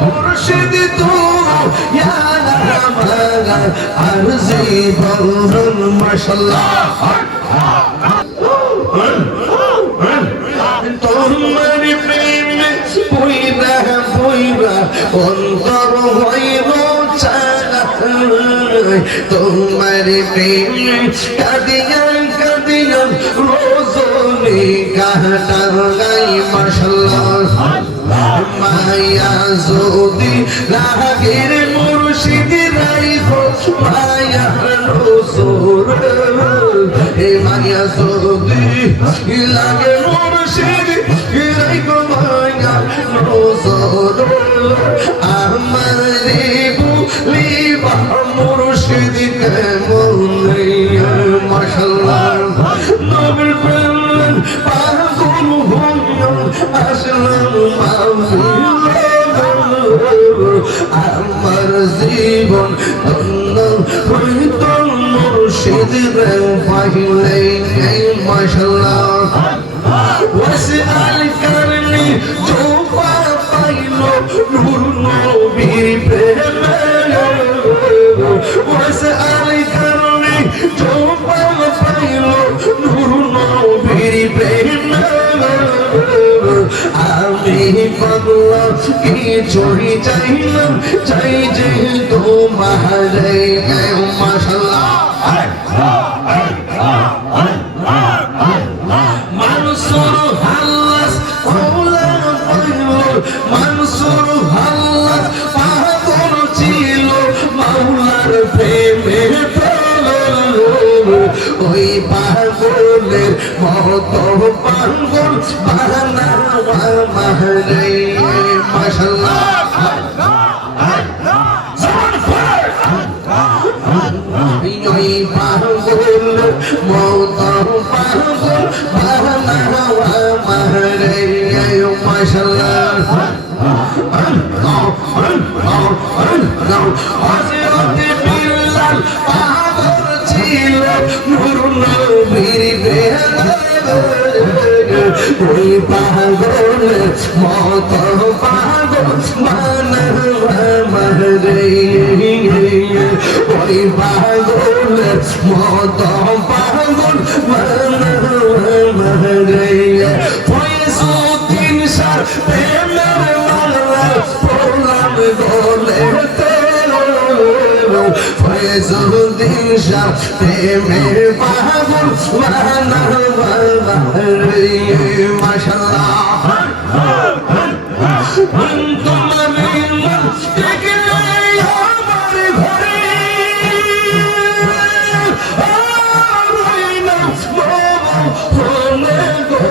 মুর্শিদ তু ইয়া আমার আরজি বন্ধন মাশাআল্লাহ তোমার প্রেমে পয়রা পয়রা অন্তর হইল চালা তোমার প্রেমে কাদিয়া কাদিয়া রোজনে কাটাই মাশাআল্লাহ মায়া যদি লাগের মুর্শিদ রাইখো মায়া রসুল এ মায়া যদি লাগে মুর্শিদ রাইখো মায়া রসুল আমারে বুলিবা মুর্শিদ কেমন মাশাআল্লাহ নবীর প্রেম পাগল হইয়া আসলাম আমার জীবন ধন্য হইত মুর্শিদ পাইলে মাশাআল্লাহ ওয়াসআল করনি जो পাইলো নূর নবীর প্রেমে ওয়াসআল করনি जो পাইলো নূর নবীর প্রেমে আমি পাগলা কি চড়ি চাইলাম চাই যে তোমারে মাশাআল্লাহ মানসুর হাল্লাস ওলা পাইলো মানসুর হাল্লাস পাগল ছিল মাওলার প্রেমে ওই পাগলের মতো পাগল বানাওয়া মাহরে মাশাআল্লাহ ওই পাগল মতো পাগল বানাওয়া মাহরে মাশাআল্লাহ হযরত বিল্লাল পাগল ছিল নূর নবীর প্রেমে ওই পাগল মত পাগল বানাওয়া মাহরে ওই পাগল মত পাগল বানাওয়া মাহরে ফয়জুদ্দিন শাহ প্রেমের মালা পোলাম গলে ফয়জুদ্দিন শাহ প্রেমের পাগল বানাওয়া মাহরে মাশাআল্লাহ তোমার মন দেখলে আমার ঘরে আরইনা মনে গো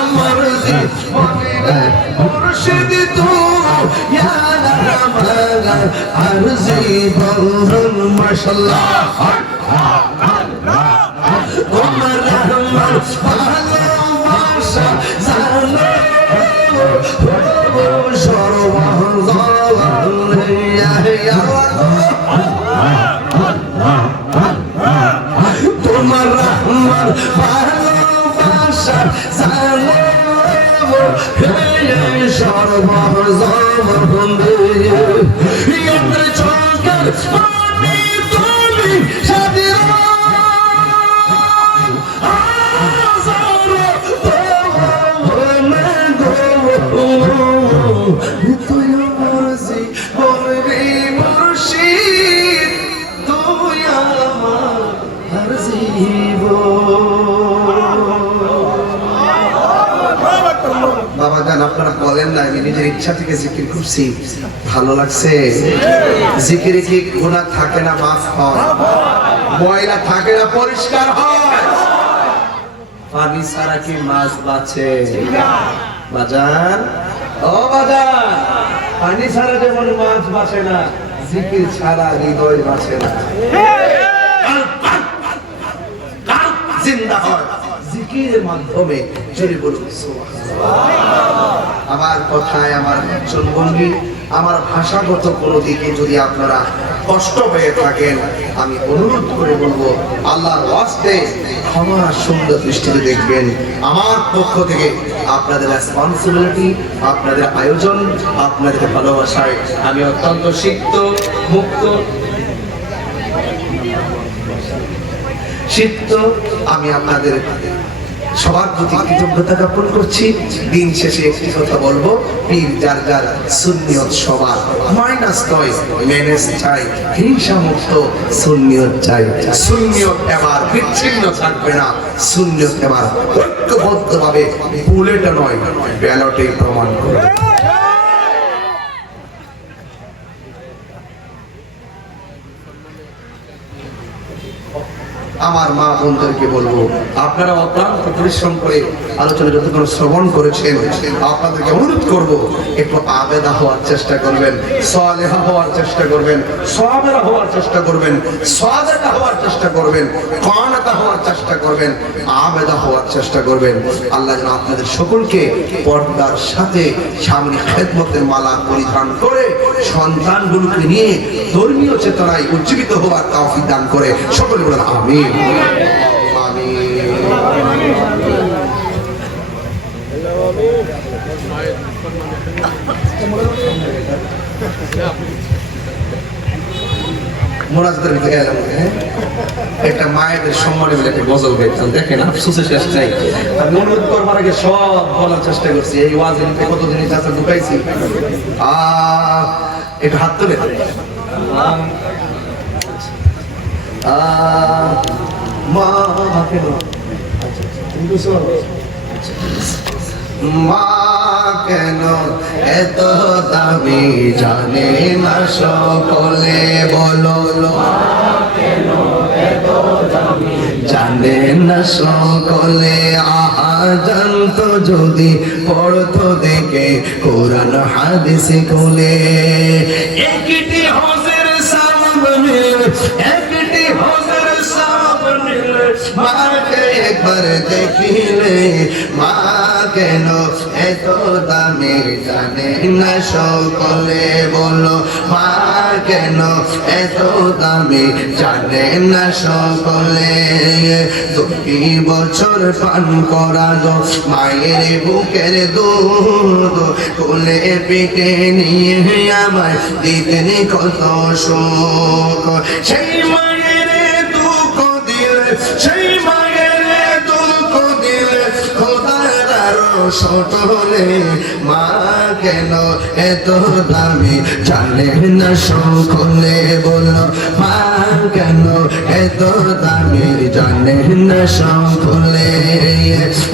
আমার জীবনে মুর্শিদ তু ইয়া আমার আরজি বন্ধন মাশাআল্লাহ তোমার রহমান ভালোবাসা জানো সর্বজলে তোমার রহমান ভালোবাসা জানো সর্বজলে ইন্দ্র চৌকার আমি তুমি সাদির বাবা জান আপনারা বলেন না আমি নিজের ইচ্ছা থেকে জিকির করছি ভালো লাগছে জিকিরে কি গুনাহ থাকে না মাফ হয় ময়লা থাকে না পরিষ্কার হয় পানি ছাড়া কি মাছ বাঁচে বাজান ও বাজান পানি ছাড়া যেমন মাছ বাঁচে না জিকির ছাড়া হৃদয় বাঁচে না জিন্দা হয় জিকিরের মাধ্যমে জোরে বলুন সুবহানাল্লাহ আমার কথায় আমার চলভঙ্গি আমার ভাষাগত কোনো দিকে যদি আপনারা কষ্ট পেয়ে থাকেন আমি অনুরোধ করে বলবো আল্লাহর ওয়াস্তে ক্ষমা সুন্দর দৃষ্টিতে দেখবেন আমার পক্ষ থেকে আপনাদের রেসপন্সিবিলিটি, আপনাদের আয়োজন, আপনাদের ভালোবাসায় আমি অত্যন্ত সিক্ত মুক্ত আমি আপনাদের সবার প্রতি কৃতজ্ঞতা জ্ঞাপন করছি। দিন শেষে একটি কথা বলবো, পীর যার যার সুন্নিয়ত সবার মাইনাস নয়, মেনেজ চাই, হিংসা মুক্ত সুন্নিয়ত চাই। সুন্নিয়ত এবার বিচ্ছিন্ন থাকবে না, সুন্নিয়ত এবার ঐক্যবদ্ধভাবে বুলেটে নয় ব্যালটে প্রমাণ করবে। আমার মা বোনদেরকে বলবো, আপনারা অত্যন্ত পরিশ্রম করে আলোচনা যতক্ষণ শ্রবণ করেছেন, আপনাদেরকে অনুরোধ করবো একটু আবেদা হওয়ার চেষ্টা করবেন, সালেহা হওয়ার চেষ্টা করবেন, সাবেরা হওয়ার চেষ্টা করবেন, সাদেকা হওয়ার চেষ্টা করবেন, কানাতা হওয়ার চেষ্টা করবেন, আবেদা হওয়ার চেষ্টা করবেন। আল্লাহ যেন আপনাদের সকলকে পর্দার সাথে সামনে খেদমতের মালা পরিধান করে সন্তানগুলোকে নিয়ে ধর্মীয় চেতনায় উজ্জীবিত হওয়ার তৌফিক দান করে। সকলে বলেন আমিন। একটা মায়েদের সম্মানে বলে একটা গজল গাইতাম, দেখেন আফসোসের শেষ নাই। আমি অনুরোধ করবার আগে সব বলার চেষ্টা করছি, এই ওয়াজে কত জিনিস আছে ঢুকাইছি। একটু হাত তুলে মা কেন এত দামি জানে না সকলে, বলো জানে না সকলে। আহা জানতো যদি পড়তো দেখে কোরআন হাদিস খুলে, একটি হজের সামনে একটি হজের সামনে মাকে একবার দেখিলে, মা কেন এত দামি জানে না সকলে, বলো মা কেন এত দামি জানে না সকলে। 2 বছর পান করা গো মায়ের বুকের দুধ, কোলে পিঠে নিয়ে আমায় দিতেন কত সুখ। সেই মায়ের দুঃখ দিলে, সেই মায়ের দুঃখ দিলে খোদার আরো সটলে, মা কেন এত দামি জানে না সকলে, বলো মা কেন এত দামি জানে না সকলে।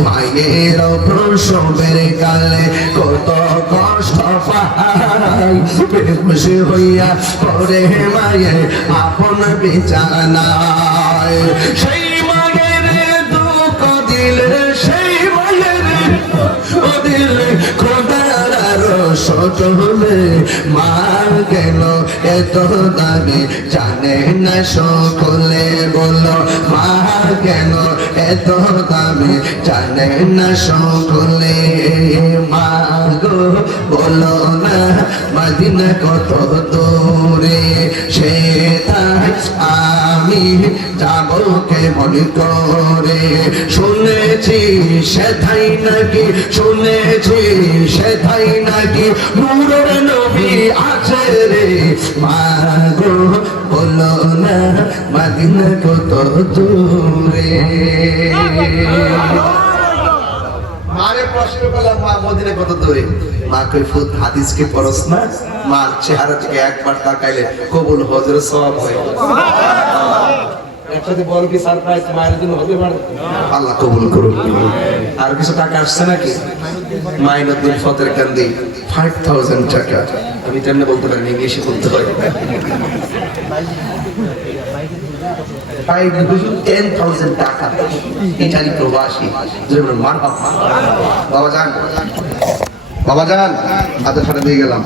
মায়ের প্রসবের কালে কত কষ্ট পাই, বেহুশ হইয়া পড়ে মায়ের আপন বিছানায়। সেই মায়ের দুঃখ দিলে, সেই মায়ের দিলে খোদার আরো সটলে, মা কেন এত দামি জানে না সকলে, বলো মা কেন এত দামি জানে না সকলে। মা গো বলো না মদিনা কত দূরে, সেটাই আমি যাব কেমন করে। শুনেছি সেটাই নাকি, শুনেছি সেটাই নাকি নূরের নবী আছে রে, মা গো বলো না মদিনা কত দূরে। মারে প্রশ্ন করলাম, মা মদিনা কত দূরে? মা কই ফুত হাদিসকে পড়স না? মার চেহারা থেকে একবার তাকাইলে কবুল হজের সওয়াব হয়। একসাথে বল কি সারপ্রাইজ মায়ের জন্য হতে পারে? আল্লাহ কবুল করুন। আর কিছু টাকা আসছে নাকি? মাইনুদ্দিন ফতের কান্দি 5000 টাকা। আমি তেমনি বলতে পারি, ইংলিশে বলতে হয়। 10,000 টাকা ইটালি প্রবাসী। বাবা যান, বাবা যান, হাতের সাথে দিয়ে গেলাম।